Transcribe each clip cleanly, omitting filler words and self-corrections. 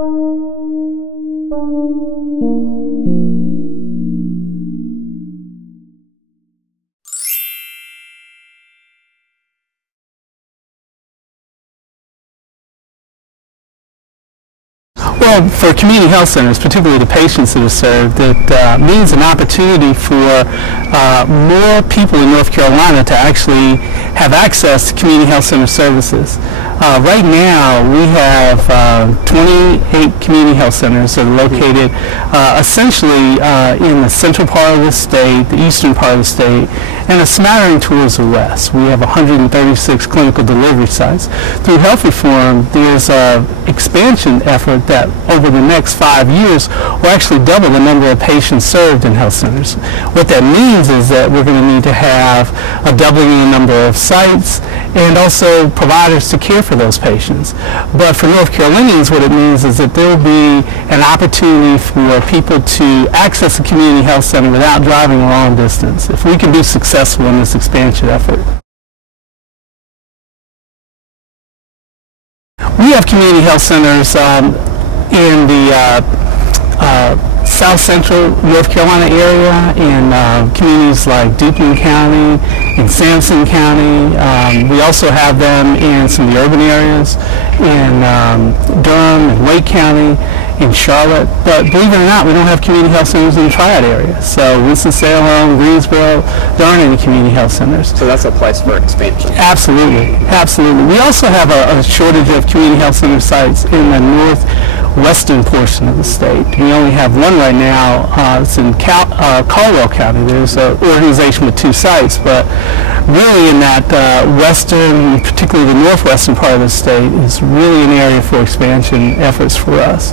Well, for community health centers, particularly the patients that are served, it means an opportunity for more people in North Carolina to actually have access to community health center services. Right now, we have 28 community health centers that are located essentially in the central part of the state, the eastern part of the state, and a smattering towards the west. We have 136 clinical delivery sites. Through health reform, there's an expansion effort that over the next 5 years will actually double the number of patients served in health centers. What that means is that we're going to need to have a doubling in the number of sites and also providers to care for those patients. But for North Carolinians, what it means is that there will be an opportunity for people to access a community health center without driving a long distance, if we can be successful in this expansion effort. We have community health centers in the South Central North Carolina area, in communities like Duplin County, in Sampson County. We also have them in some of the urban areas, in Durham and Wake County, in Charlotte. But believe it or not, we don't have community health centers in the Triad area. So Winston-Salem, Greensboro, there aren't any community health centers. So that's a place for expansion. Absolutely, absolutely. We also have a shortage of community health center sites in the northwestern portion of the state. We only have one right now. It's in Caldwell County. There's an organization with 2 sites, but really in that western, particularly the northwestern part of the state, is really an area for expansion efforts for us.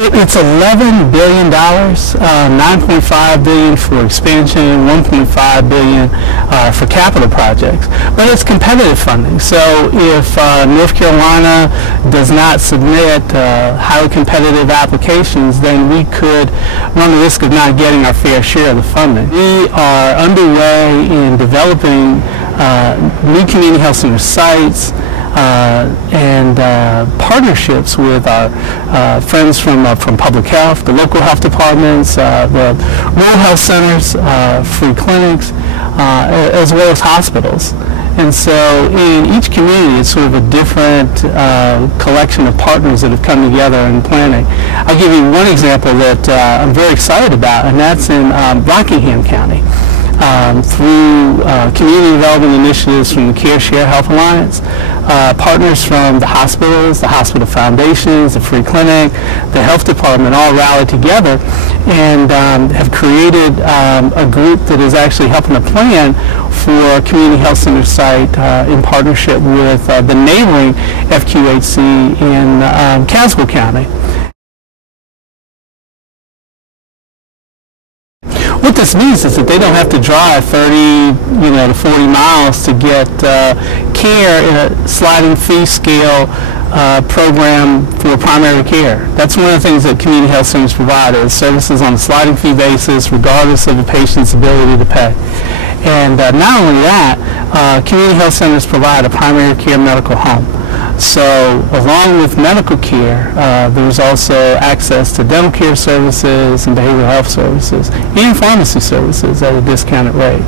It's $11 billion, $9.5 billion for expansion, $1.5 billion for capital projects. But it's competitive funding. So if North Carolina does not submit highly competitive applications, then we could run the risk of not getting our fair share of the funding. We are underway in developing new community health center sites, and partnerships with our friends from public health, the local health departments, the rural health centers, free clinics, as well as hospitals. And so in each community, it's sort of a different collection of partners that have come together in planning. I'll give you one example that I'm very excited about, and that's in Rockingham County. Through community development initiatives from the Care Share Health Alliance, partners from the hospitals, the hospital foundations, the free clinic, the health department all rallied together and have created a group that is actually helping to plan for a community health center site in partnership with the neighboring FQHC in Caswell County. What this means is that they don't have to drive 30, to 40 miles to get care in a sliding fee scale program for primary care. That's one of the things that community health centers provide, is services on a sliding fee basis regardless of the patient's ability to pay. And not only that, community health centers provide a primary care medical home. So along with medical care, there's also access to dental care services and behavioral health services and pharmacy services at a discounted rate.